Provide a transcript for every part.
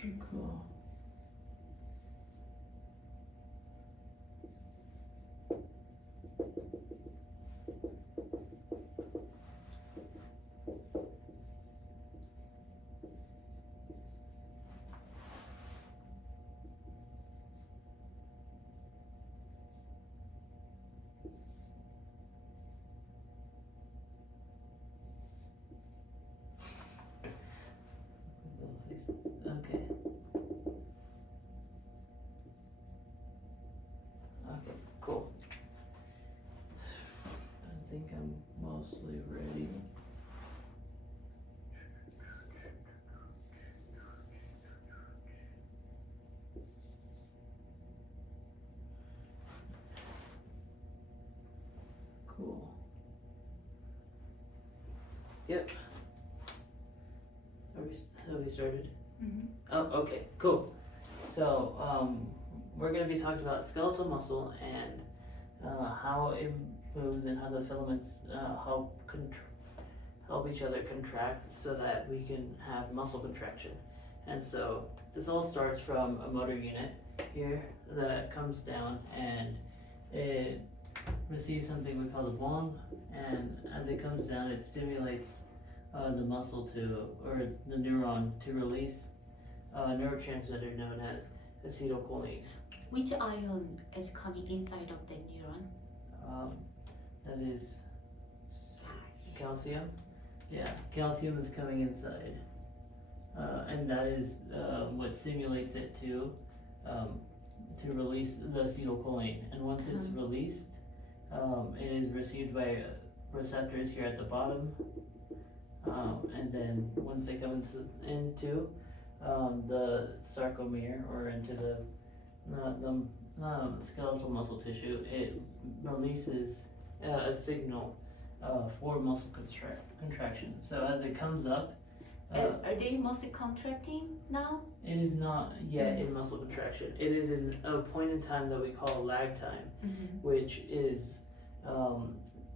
Cool. Okay. Okay, cool. I think I'm mostly ready. Cool. Yep. Have we started? Mm-hmm. Oh, okay, cool. So, we're going to be talking about skeletal muscle and how it moves and how the filaments help each other contract so that we can have muscle contraction. And so, this all starts from a motor unit here that comes down and it receives something we call the bong, and as it comes down, it stimulates the muscle or the neuron to release a neurotransmitter known as acetylcholine. Which ion is coming inside of the neuron? That is calcium. Yeah, calcium is coming inside, and that is what stimulates it to release the acetylcholine. And once it's released, it is received by receptors here at the bottom, and then once they come into the sarcomere or into the skeletal muscle tissue, it releases a signal for muscle contraction. So as it comes up, Are they muscle contracting now? it is not yet in muscle contraction. It is in a point in time that we call lag time, which is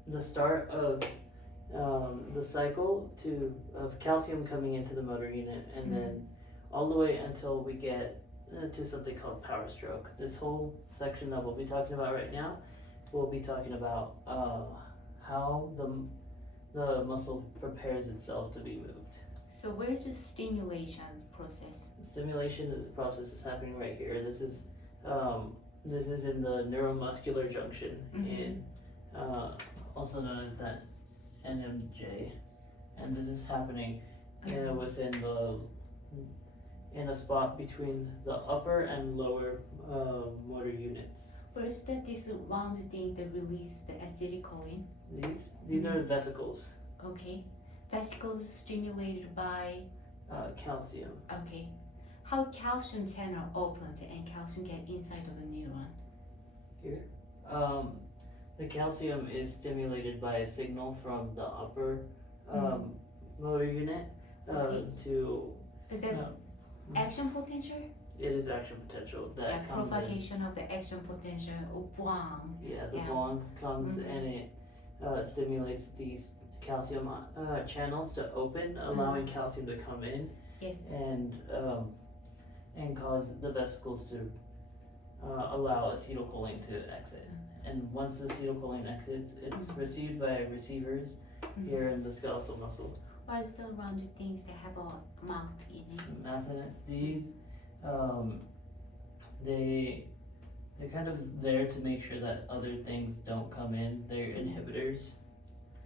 the start of the cycle of calcium coming into the motor unit, and then all the way until we get to something called power stroke. This whole section that we'll be talking about right now, we'll be talking about how the muscle prepares itself to be moved. So where's the stimulation process? The stimulation process is happening right here. This is in the neuromuscular junction, in also known as that NMJ, and this is happening in a spot between the upper and lower motor units. Where's this round thing that release the acetylcholine? These are vesicles. Okay. Vesicles stimulated by calcium. Okay. How calcium channel opens and calcium get inside of the neuron? Here. The calcium is stimulated by a signal from the upper motor unit to. Is that action potential? It is action potential that comes propagation of the action potential bond. Yeah, the bond comes and it stimulates these calcium channels to open, allowing calcium to come in. Yes. And cause the vesicles to allow acetylcholine to exit. And once the acetylcholine exits, it's received by receivers here in the skeletal muscle. What is the round things that have a mouth in it? Mouth in it. These, they're kind of there to make sure that other things don't come in. They're inhibitors.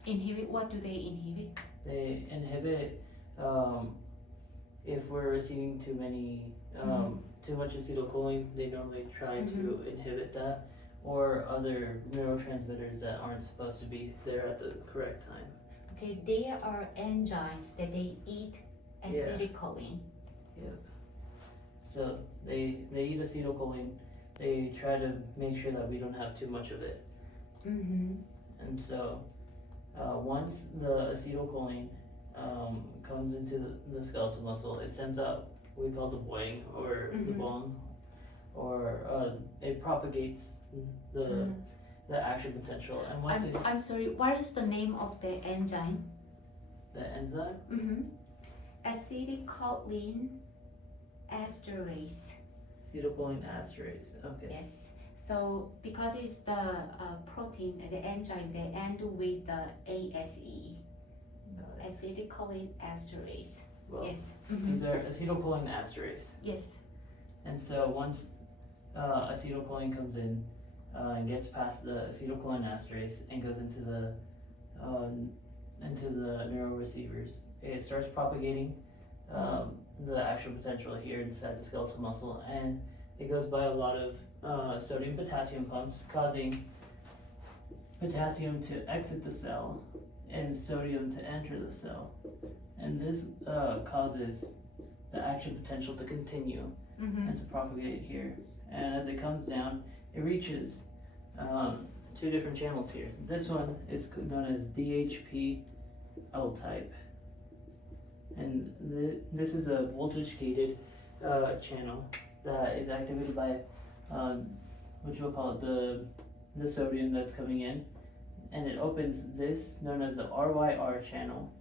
Inhibit? What do they inhibit? They inhibit if we're receiving too much acetylcholine. They normally try to inhibit that, or other neurotransmitters that aren't supposed to be there at the correct time. Okay, there are enzymes that they eat acetylcholine. Yep. So they eat acetylcholine. They try to make sure that we don't have too much of it. And so once the acetylcholine comes into the skeletal muscle, it sends out what we call the boing or the bong, or it propagates the action potential. And once I'm sorry, what is the name of the enzyme? The enzyme? Acetylcholine esterase. Acetylcholine esterase. Okay. Yes. So because it's the protein, the enzyme, they end with the ASE, Got it. acetylcholine esterase. Well, Yes. these are acetylcholine esterase. Yes. And so once acetylcholine comes in and gets past the acetylcholine esterase and goes into the neuroreceivers, it starts propagating the actual potential here inside the skeletal muscle, and it goes by a lot of sodium potassium pumps, causing potassium to exit the cell and sodium to enter the cell, and this causes the action potential to continue and to propagate here. And as it comes down, it reaches two different channels here. This one is known as DHP L type, and this is a voltage gated channel that is activated by what you'll call it, the sodium that's coming in, and it opens this known as the RYR channel.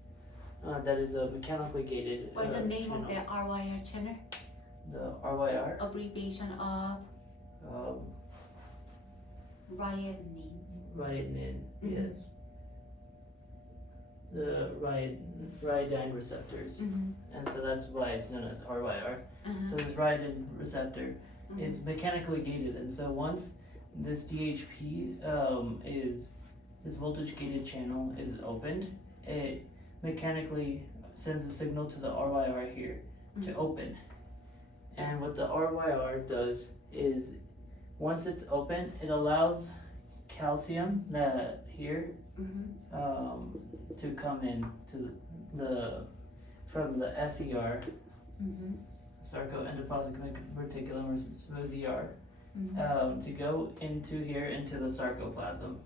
That is a mechanically gated. What is the name channel. of the RYR channel? The RYR. Abbreviation of ryanine. Ryanine, yes. The ryanine receptors, and so that's why it's known as RYR. So this ryanine receptor is mechanically gated, and so once this DHP this voltage gated channel is opened, it mechanically sends a signal to the RYR here to open. And what the RYR does is, once it's open, it allows calcium here to come in to from the SER, sarcoendoplasmic reticulum, or smooth ER, to go into here into the sarcoplasm.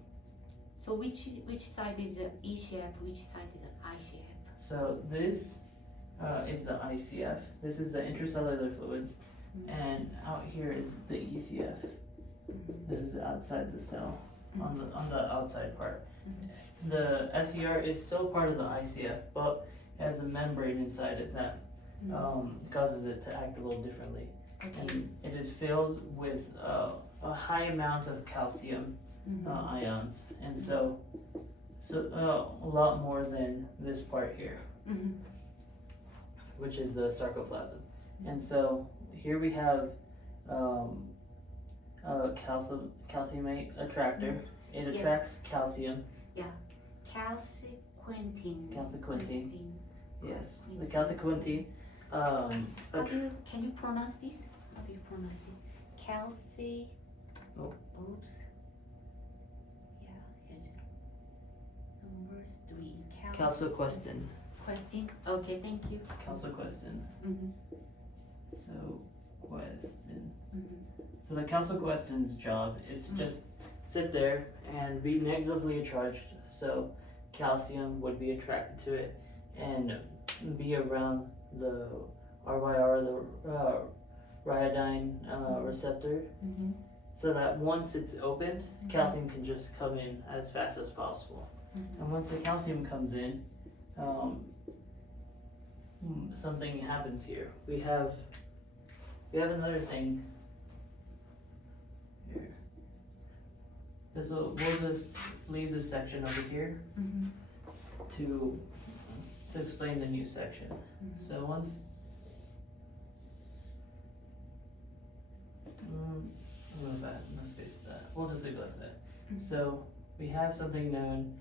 So which side is the E shape? Which side is the I shape? So this is the ICF. This is the intracellular fluids, and out here is the ECF. This is outside the cell, on the outside part. The SER is still part of the ICF, but it has a membrane inside it that causes it to act a little differently. And it is filled with a high amount of calcium ions, and so a lot more than this part here, which is the sarcoplasm. And so here we have a calciumate attractor. It attracts calcium. Calciquintin. Yes, the calciquintin. Can you pronounce this? How do you pronounce it? Oops. Yeah, it's number 3. Calciquestin. Question. Okay, thank you. Calciquestin. So questin. So the calciquestin's job is to just sit there and be negatively charged, so calcium would be attracted to it and be around the RYR, the ryanine receptor, so that once it's opened, calcium can just come in as fast as possible. And once the calcium comes in, something happens here. We have another thing here. We'll just leave this section over here to explain the new section. So once no space with that. We'll just leave it like that. So we have something known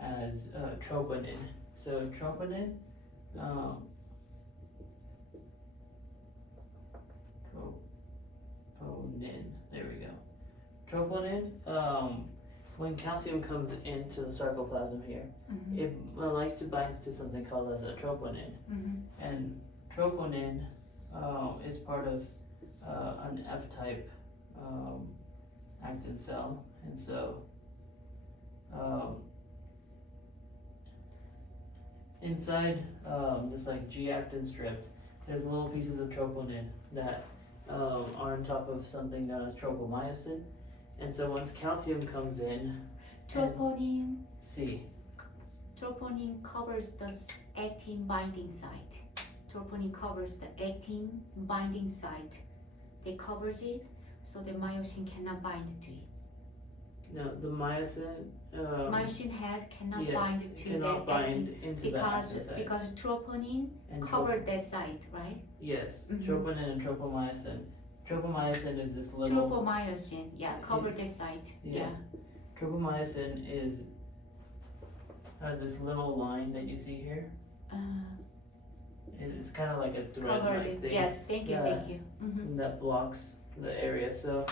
as troponin. So troponin, there we go. Troponin, when calcium comes into the sarcoplasm here, it likes to bind to something called as a troponin. And troponin is part of an F-type actin cell, and so inside this like G-actin strip, there's little pieces of troponin that are on top of something known as tropomyosin, and so once calcium comes in, troponin covers the actin binding site. troponin covers the actin binding site. They covers it, so the myosin cannot bind to it. No, the myosin. Myosin head cannot Yes, bind it to cannot the actin bind into the actin sites. because troponin And covered that site, right? Yes, Mhm. troponin and tropomyosin. Tropomyosin is this little. Tropomyosin, yeah, cover the site. Yeah. Tropomyosin is this little line that you see here. It's kind of like a Covered thread-like it. thing. Yes, thank you, Yeah. thank you. Mhm. That blocks the area. So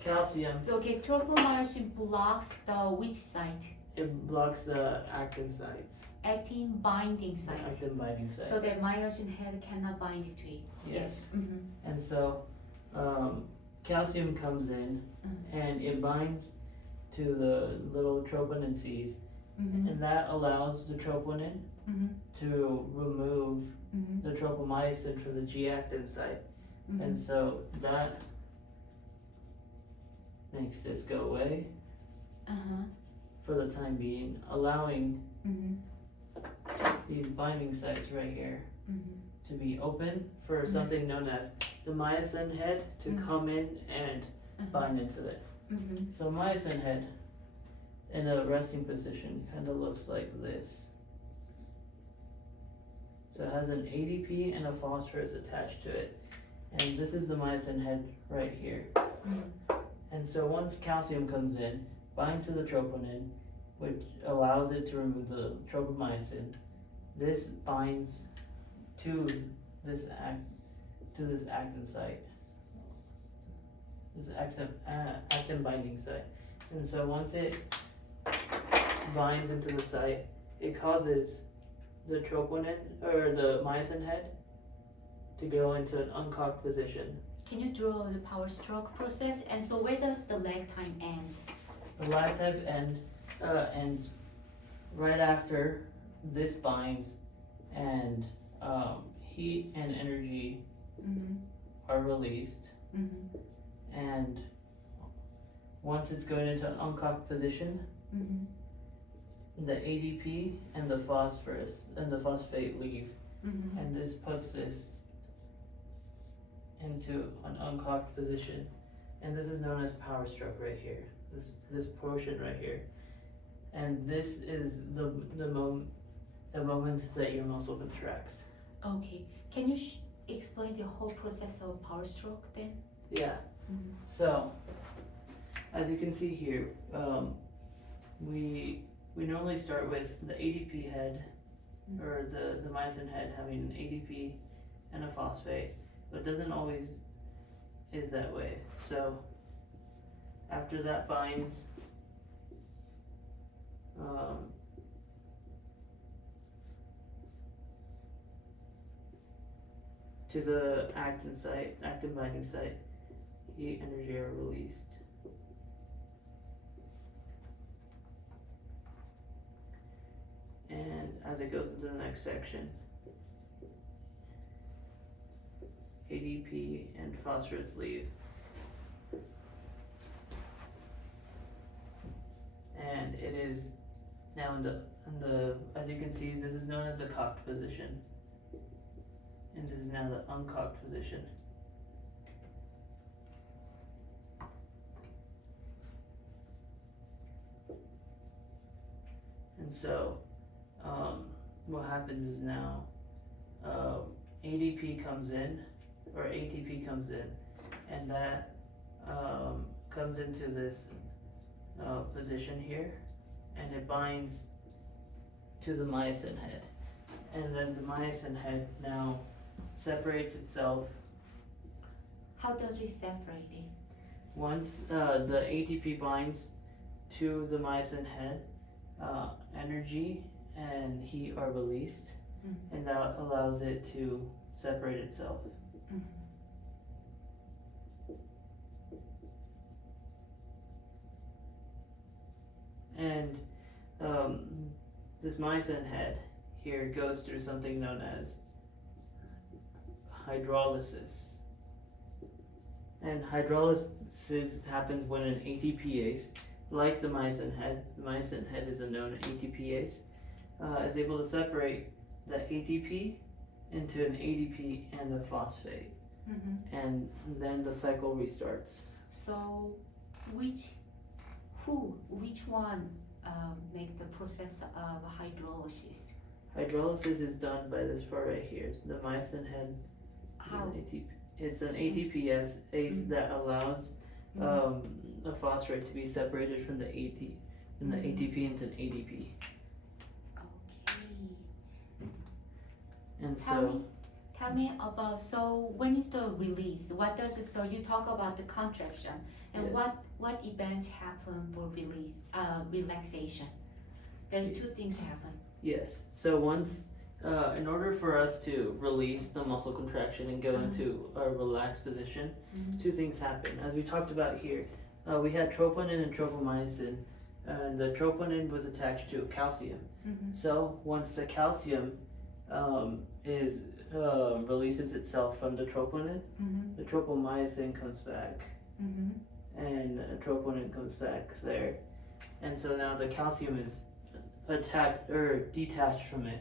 calcium, So okay, tropomyosin blocks the which site? it blocks the actin sites, Actin binding the site. actin binding sites. So the myosin head cannot bind to it. Yes. Mm-hmm. And so calcium comes in and it binds to the little troponin Cs, Mm-hmm. and that allows the troponin Mm-hmm. to remove Mm-hmm. the tropomyosin from the G-actin site. Mm-hmm. And so that makes this go away Uh-huh. for the time being, allowing Mm-hmm. these binding sites right here Mm-hmm. to be open for something known as the myosin head to come in and bind into it. Mm-hmm. So myosin head in a resting position kind of looks like this. So it has an ADP and a phosphorus attached to it. And this is the myosin head right here. Mm-hmm. And so once calcium comes in, binds to the troponin, which allows it to remove the tropomyosin, this binds to this actin site, this actin binding site. And so once it binds into the site, it causes the troponin or the myosin head to go into an uncocked position. Can you draw the power stroke process? And so where does the lag time end? The lag time ends right after this binds, and heat and energy Mm-hmm. are released. Mm-hmm. And once it's going into an uncocked position, Mm-hmm. the ADP and the phosphorus and the phosphate leave, Mm-hmm. and this puts this into an uncocked position, and this is known as power stroke right here. This portion right here, and this is the moment that your muscle contracts. Okay. Can you explain the whole process of power stroke then? Yeah. Mm-hmm. So, as you can see here, we normally start with the ADP head, or the myosin head having an ADP and a phosphate, but it doesn't always is that way. So, after that binds, to the actin site, actin binding site, heat energy are released. And as it goes into the next section, ADP and phosphorus leave. And it is now in the as you can see, this is known as the cocked position. And this is now the uncocked position. And so what happens is now ADP comes in, or ATP comes in, and that comes into this position here, and it binds to the myosin head. And then the myosin head now separates itself. How does it separate it? Once the ATP binds to the myosin head, energy and heat are released, and that allows it to separate itself. And this myosin head here goes through something known as hydrolysis. And hydrolysis happens when an ATPase, like the myosin head is a known ATPase, is able to separate the ATP into an ADP and a phosphate, and then the cycle restarts. So, which one make the process of hydrolysis? Hydrolysis is done by this part right here, the myosin head. How? It's an ATPase that allows a phosphate to be separated from the ATP into an ADP. Okay. And Tell me about, so when is the release? So you talk about the contraction, and yes. what events happen for release, relaxation? There's two things happen. Yes, so once, in order for us to release the muscle contraction and go into a relaxed position, two things happen. As we talked about here, we had troponin and tropomyosin, and the troponin was attached to calcium. So once the calcium releases itself from the troponin, the tropomyosin comes back, and troponin comes back there, and so now the calcium is attacked or detached from it.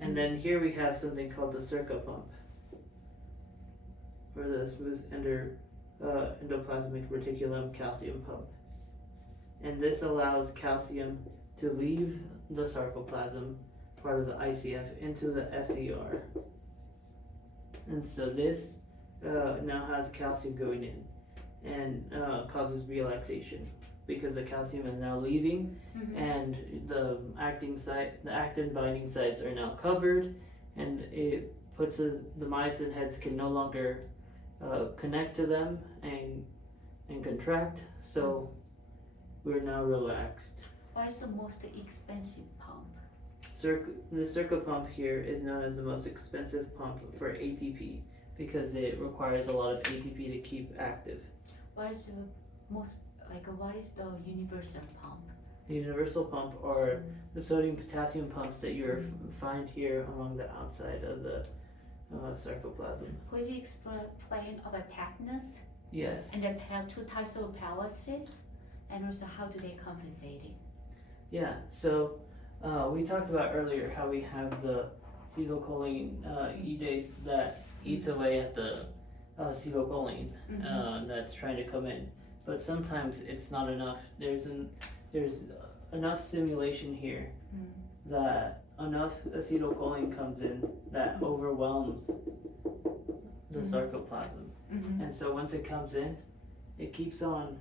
And then here we have something called the Circa pump, or the smooth endoplasmic reticulum calcium pump. And this allows calcium to leave the sarcoplasm, part of the ICF, into the SER. And so this now has calcium going in and causes relaxation, because the calcium is now leaving and the actin binding sites are now covered, and it puts the myosin heads can no longer connect to them and contract, so we're now relaxed. What is the most expensive pump? The Circa pump here is known as the most expensive pump for ATP because it requires a lot of ATP to keep active. What is the universal pump? The universal pump are the sodium potassium pumps that you find here along the outside of the sarcoplasm. Could you explain about tetanus? Yes. And then two types of paralysis, and also how do they compensate it? Yeah, so we talked about earlier how we have the acetylcholine edase that eats away at the acetylcholine that's trying to come in. But sometimes it's not enough. There's enough stimulation here that enough acetylcholine comes in that overwhelms the sarcoplasm. And so once it comes in, it keeps on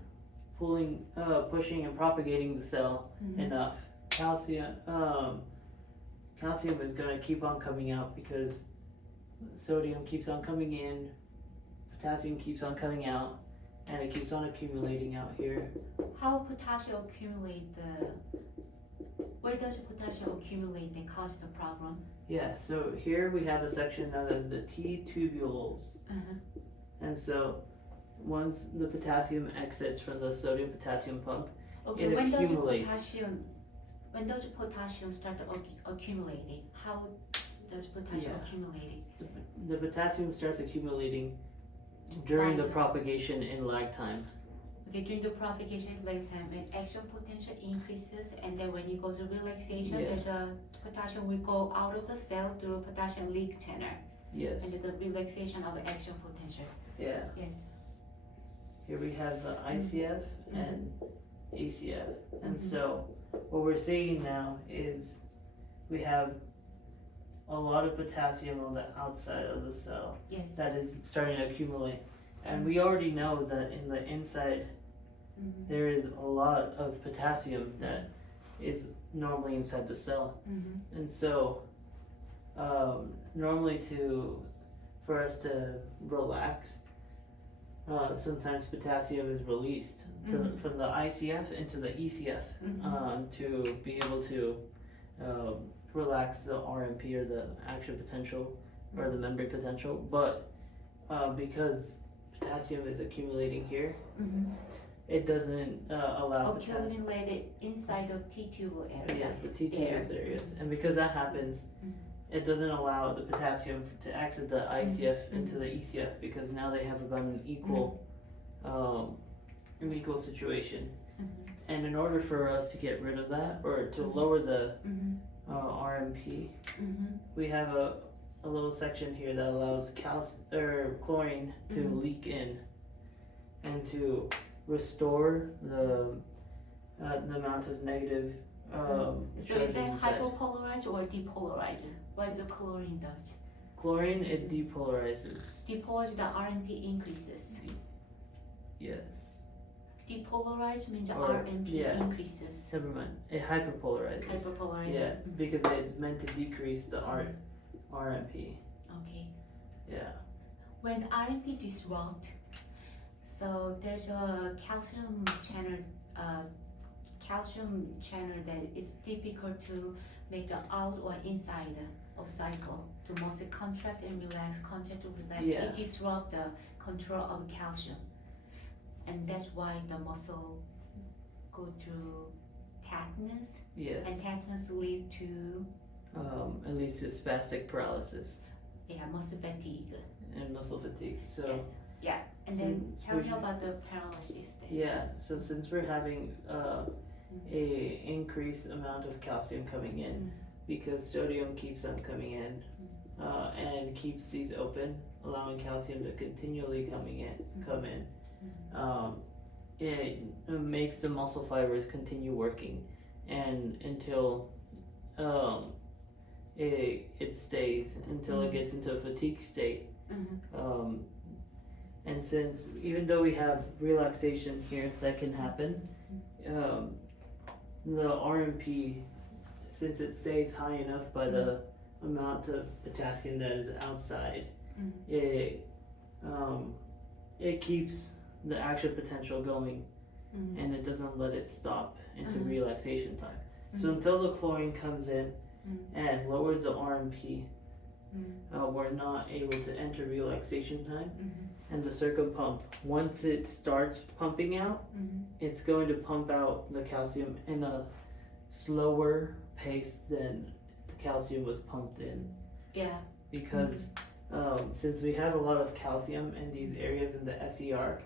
pushing and propagating the cell enough. Calcium is going to keep on coming out because sodium keeps on coming in, potassium keeps on coming out, and it keeps on accumulating out here. How potassium accumulate where does potassium accumulate and cause the problem? Yeah, so here we have a section known as the T tubules. And so once the potassium exits from the sodium potassium pump, it accumulates. When does potassium start accumulating? How does potassium accumulate? The potassium starts accumulating during the propagation in lag time. Okay, during the propagation in lag time, when action potential increases, and then when it goes to relaxation, there's a potassium will go out of the cell through potassium leak channel. Yes. And the relaxation of action potential. Yeah. Yes. Here we have the ICF and ACF. And so what we're seeing now is we have a lot of potassium on the outside of the cell that is starting to accumulate. And we already know that in the inside there is a lot of potassium that is normally inside the cell. And so normally for us to relax, sometimes potassium is released from the ICF into the ECF to be able to relax the RMP, or the action potential, or the membrane potential. But because potassium is accumulating here, it doesn't allow accumulated inside the T-tubule area. Yeah, the T-tubule areas. And because that happens, it doesn't allow the potassium to exit the ICF into the ECF, because now they have about an equal situation. And in order for us to get rid of that, or to lower the RMP, we have a little section here that allows chlorine to leak in and to restore the amount of negative So is it inside. hyperpolarized or depolarized? What is the chlorine does? Chlorine, it depolarizes. Depolarized, the RMP increases. Yes. Depolarized means the Or- RMP yeah. increases. Never mind. It hyperpolarizes. Hyperpolarized. Yeah, because it's meant to decrease the RMP. Okay. Yeah. When RMP disrupt, so there's a calcium channel that is difficult to make the out or inside of cycle to muscle contract and relax, contract to relax. Yeah. It disrupt the control of calcium, and that's why the muscle go through tightness, Yes. and tightness leads to It leads to spastic paralysis muscle fatigue. and muscle fatigue. So Yes. Yeah. And then since tell me we- about the paralysis then. yeah, so since we're having a increased amount of calcium coming in, because sodium keeps on coming in and keeps these open, allowing calcium to continually come in. It makes the muscle fibers continue working, and until it stays until it gets into a fatigue state. And since even though we have relaxation here that can happen, the RMP, since it stays high enough by the amount of potassium that is outside, it keeps the actual potential going, and it doesn't let it stop into relaxation time. So until the chlorine comes in and lowers the RMP, we're not able to enter relaxation time. And the circumpump, once it starts pumping out, it's going to pump out the calcium in a slower pace than the calcium was pumped in. Yeah. Because since we have a lot of calcium in these areas in the SER,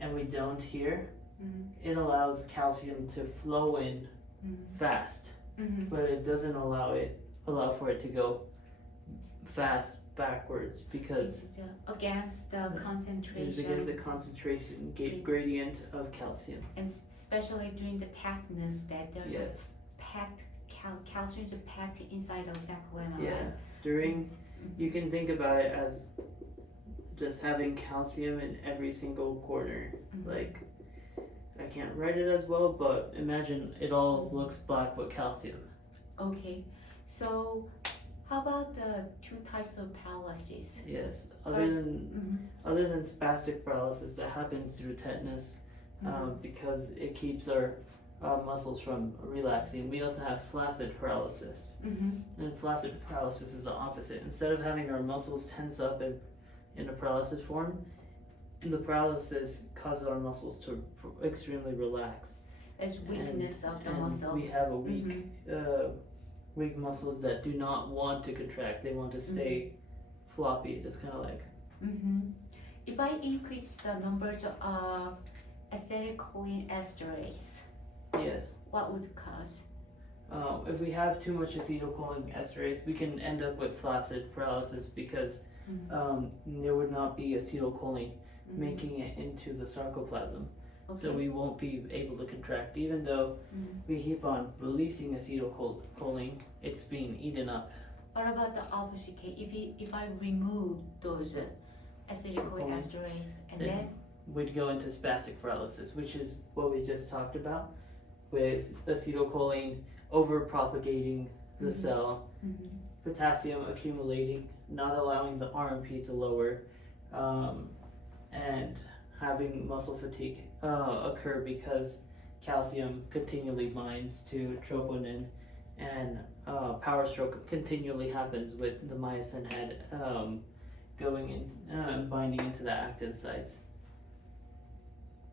and we don't here, it allows calcium to flow in fast, but it doesn't allow for it to go fast backwards, because It's against the it's concentration, against the concentration gradient of calcium. and especially during the tightness that there's a Yes. packed calcium is packed inside of sarcolemma. Yeah. Right? During, you can think about it as just having calcium in every single corner. Like, I can't write it as well, but imagine it all looks black with calcium. Okay, so how about the two types of paralysis? Yes. Other than spastic paralysis that happens through tetanus, because it keeps our muscles from relaxing. We also have flaccid paralysis, and flaccid paralysis is the opposite. Instead of having our muscles tense up in a paralysis form, the paralysis causes our muscles to extremely relax. It's weakness of the and muscle. we have a weak muscles that do not want to contract. They want to stay floppy, just kind of like. If I increase the numbers of acetylcholine esterase, Yes. what would cause? If we have too much acetylcholine esterase, we can end up with flaccid paralysis because there would not be acetylcholine making it into the sarcoplasm. Okay. So we won't be able to contract. Even though we keep on releasing acetylcholine, it's being eaten up. What about the opposite case? If I remove those acetylcholine esterase and then We'd go into spastic paralysis, which is what we just talked about, with acetylcholine over-propagating the cell, potassium accumulating, not allowing the RMP to lower, and having muscle fatigue occur because calcium continually binds to troponin, and power stroke continually happens with the myosin head going in, binding into the actin sites.